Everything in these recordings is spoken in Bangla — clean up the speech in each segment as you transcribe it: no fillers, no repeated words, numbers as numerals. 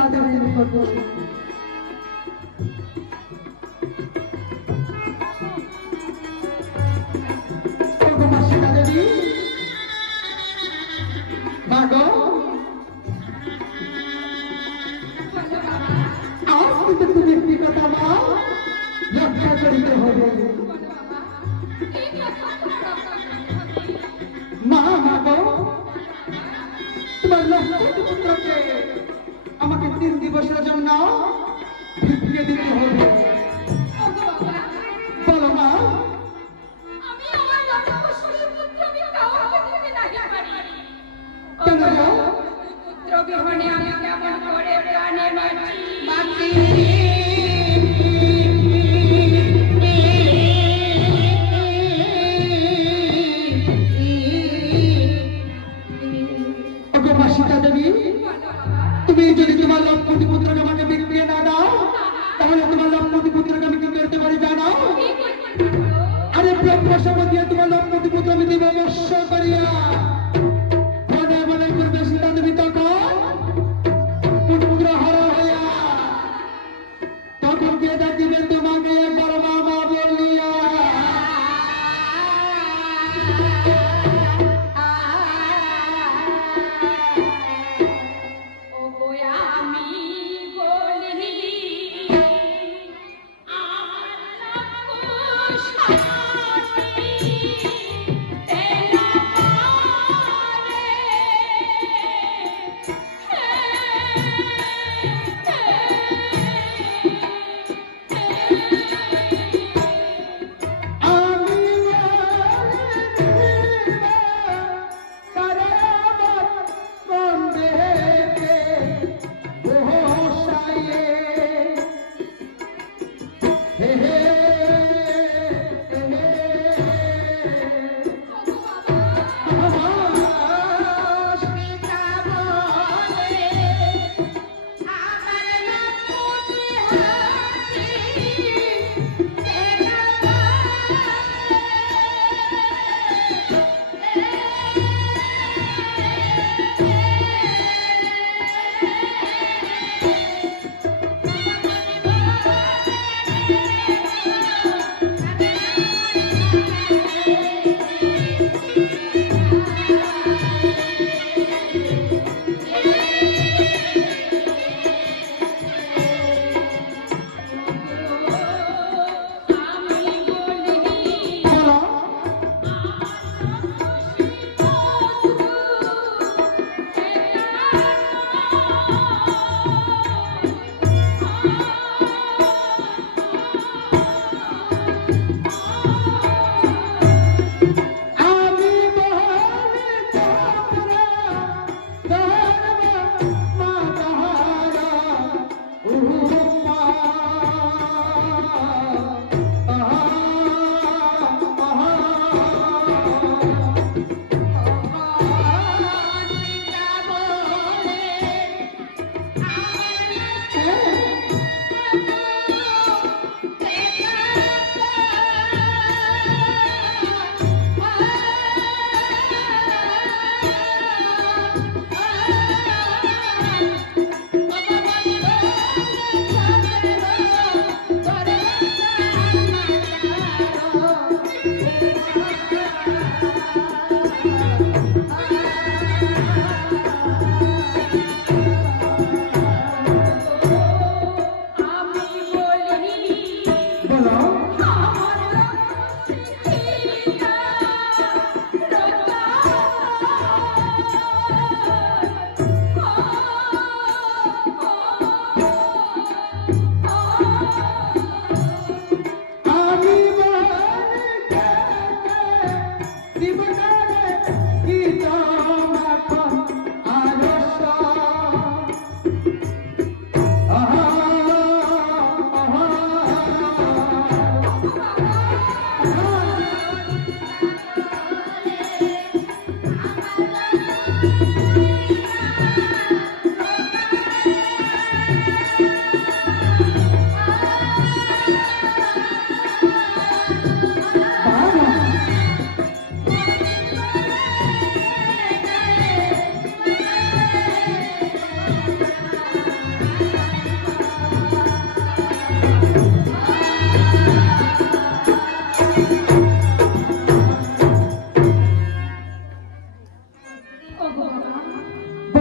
সীতা দেবীর নিকট মা সীতা দেবী মাগো আজ কিন্তু তুমি একটি কথা মা রক্ষা করিতে হবে মা মাগো তোমার লক্ষ্মী পুত্রকে আমাকে 3 দিবসের জন্য ভিক্ষে দিতে হবে বলো মা কেন গো পুত্র বিহনে আমি কেমন করে প্রাণে বাঁচি তুমি যদি তোমার লক্ষ্মী পুত্রকে আমাকে বিক্রিয়ে না দাও তাহলে তোমার লক্ষ্মী পুত্রকে আমি কি করতে পারি জানো আরে ব্রহ্মসম দিয়ে তোমার লক্ষ্মী পুত্র আমি দিব অবশ্য করিয়া বলে বলে করবে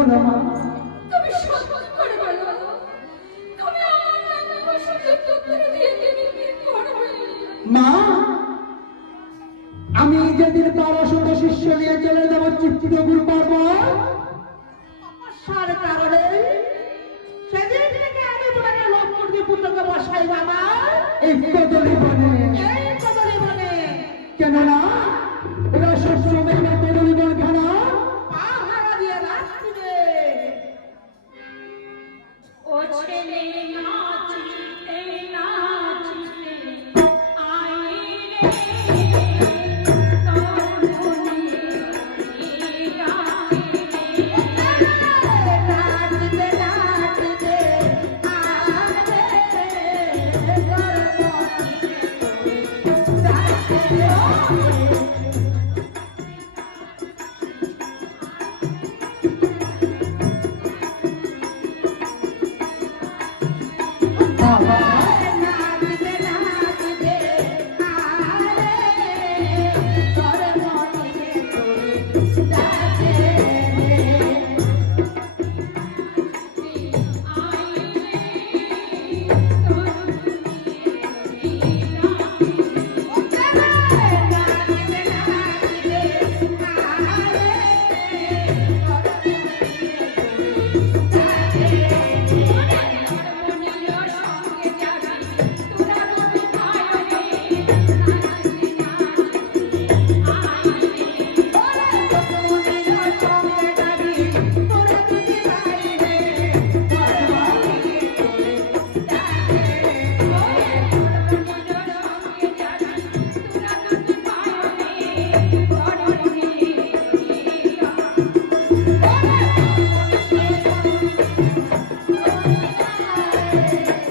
চলো মা। তুমি সত্যি করে বলো, তুমি আমার নামে সুযোগ পুত্র দিয়ে তুমি কি করবে? মা, আমি যেদিন 1200 শিষ্য নিয়ে চলে যাব চিত্রকূট পর্বত, সার কারণে সেদিন থেকে আমি তোমাকে লক্ষ্মণদের পুত্রকে বসাই বাবা এই কদলি বনে। এই কদলি বনে কেননা এরা সবসময় না কদলি বন খানা পাহারা দিয়ে রাখবে। ও ছেলে নাচিতে নাচিতে আই রে তোর মনে নাচতে নাচতে আরে বাবা। নাচতে নাচতে আরে তোর মনে ডাকে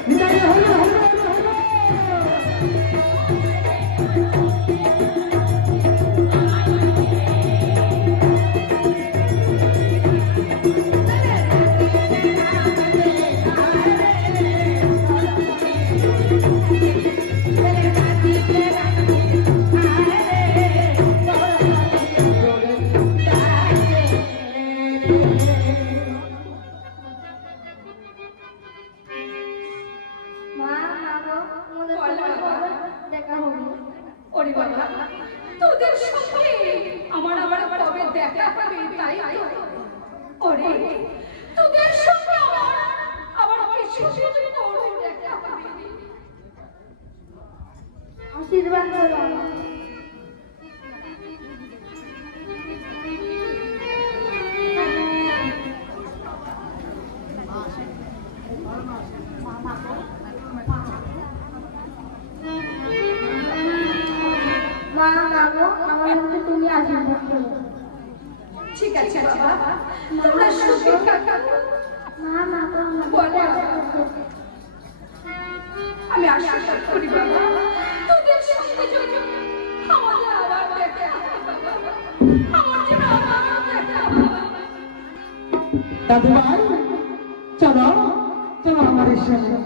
বিদায় হলো, হলো, হলো। ওরে বাবা, তোদের সঙ্গে আমার আবার কবে দেখা হবে তাই তো? ওরে, তোদের সঙ্গে আবার কিছুদিন পরে দেখা হবে। আশীর্বাদ করো মা মাগো আমার মধ্যে তুমি আশীর্বাদ করো। ঠিক আছে বাবা, তোমরা সুখে থাকো। মা মাগো বলে আমি আশীর্বাদ করি বাবা, তোদের সঙ্গে যদি আমাদের আবার দেখা হবে বাবা, আমার যেন আবার দেখা হবে। দাদু ভাই, চলো চলো আমার সঙ্গে।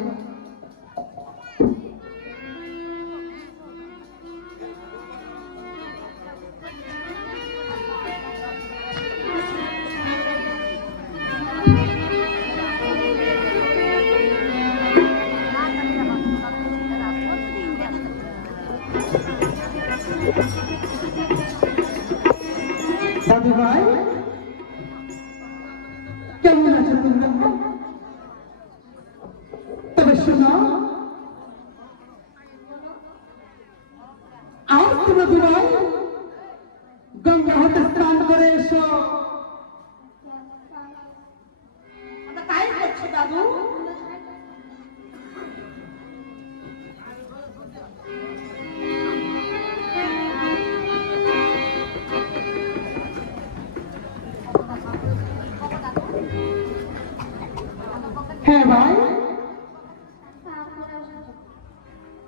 দাদু ভাই, কেমন আছো তোমরা? তবে শোনো, আজ তোমরা দুই গঙ্গা হতে স্নান করে এসো। তাই করছো দাদু? হ্যাঁ ভাই,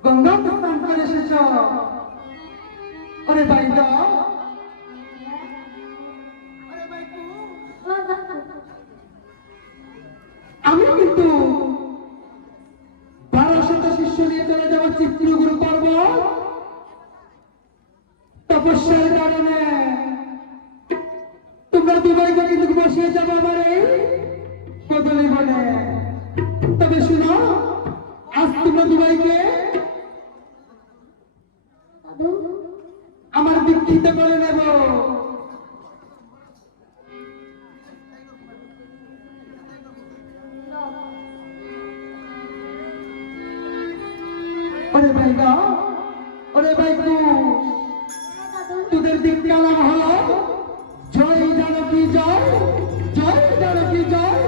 গঙ্গা হতে স্নান করে এসেছ। ওরে ভাই দাও, আমি কিন্তু 1200 শিষ্য নিয়ে চলে যাব চিত্রকূট পর্বত। তপস্যার কারণে তোমরা দুবাইকে কিন্তু বসিয়ে যাবো আমার এই কদলি বনে। তবে শুনো, আজ তোমরা দুবাইকে দাদু আমার দীক্ষিত করে নেব। ওরে ভাই না, ওরে ভাই তোদের দিক কালাম হলো জয় জানকী জয়, জয় জানকী জয়,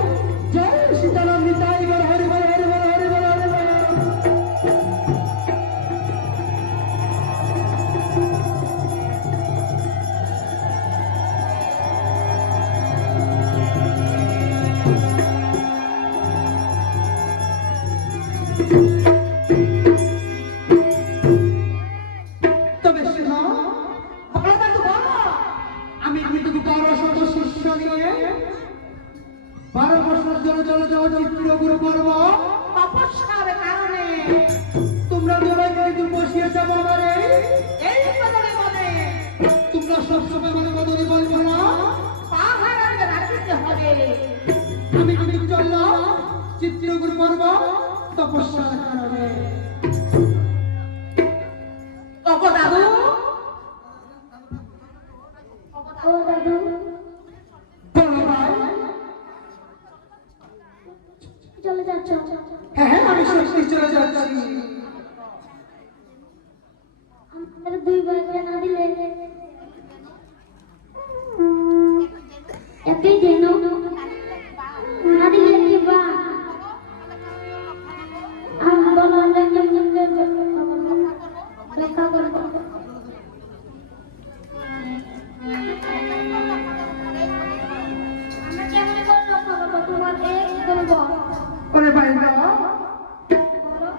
জয় সীতারাম নিতাই বল হরি বল হরি বল হরি বল হরি বল। তবে শোনো, আমি কিন্তু 12 শিষ্য নিয়ে 12 বছর ধরে চলে যাওয়া চিত্রগুরু পর্ব তপস্যার কারণে তোমরা দুবাই কিন্তু বসিয়ে যাবো আমার এই কদলি বনে। তোমরা সবসময় মানে কদলি বলবো না, পাহাড়ে রাখিতে হবে। আমি কিন্তু চললাম চিত্রগুরু পর্ব তপস্যার কারণে। ওগো দাদু, ও দাদু বলো ভাই। চলে যাচ্ছ? হ্যাঁ হ্যাঁ, আমি সত্যি চলে যাচ্ছি। আমাদের দুই ভাইকে না দিলে একই দিন না দিলে কি বা আমি বলো রক্ষা করবো। আমরা কেমন করে রক্ষা করবো? তোমাকে কি করবো? ওরে ভাই না,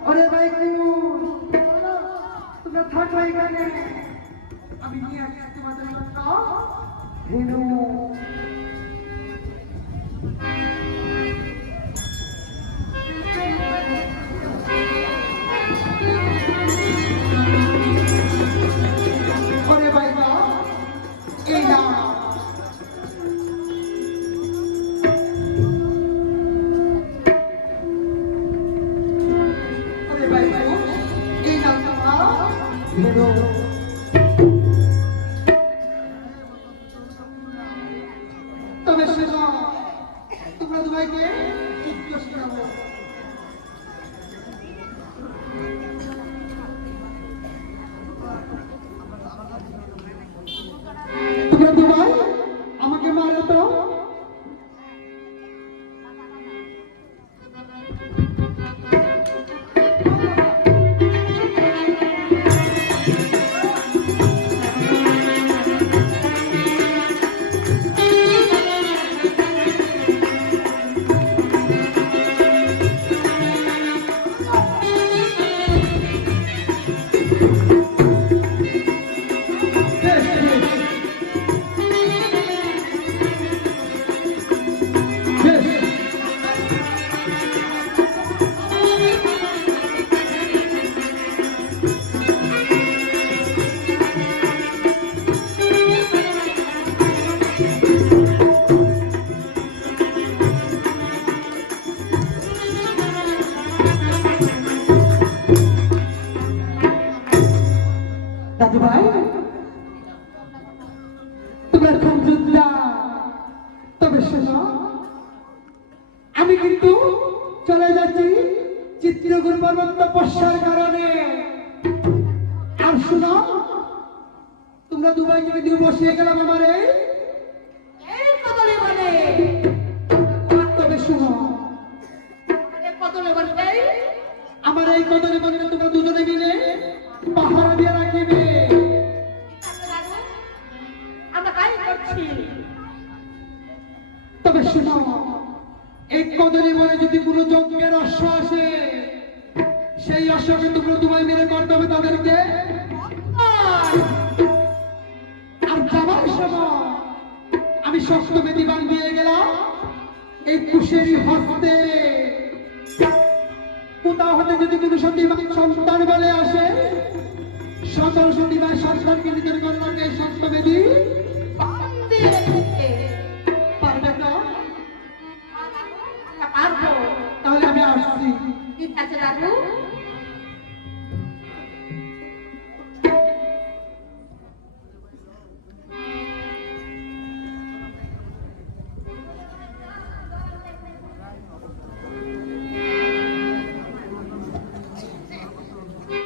ওরে ভাই তোমরা থাকো এখানে, আমি নিয়ে আসছি তোমাদের জন্য ধেনু। ওরে ভাই না, এই না তবে শোনো, তোমরা দুবাইকে জিজ্ঞেস করবো। তোমরা দুবাই আমাকে মারো তো। দাদু ভাই, তোমরা খুব যোদ্ধা। তবে শোনো, আমি কিন্তু চলে যাচ্ছি চিত্রগুরু পর্বত তপস্যার কারণে। আর শোনো, তোমরা দুবাইকে কিন্তু বসিয়ে গেলাম আমার এই কদলি বনে। তবে শোনো, আমার এই কদলি বনে তোমরা দুজনে মিলে পাহারা দিয়ে রাখিবে। তবে শোনো, এই কদলি বনে যদি কোনো যজ্ঞের অশ্ব আসে, সেই অশ্বকে তোমরা দুবাই মিলে করতে হবে তাদেরকে। আর যাবার সময় আমি শক্ত বেদি বাঁধিয়ে গেলাম এই কুশেরি হস্তে। কোথাও হতে যদি কোনো সন্তান বলে আসে, সকল সতীমার সন্তানকে নিজের কন্যাকে শক্ত বেদি বাঁধিয়ে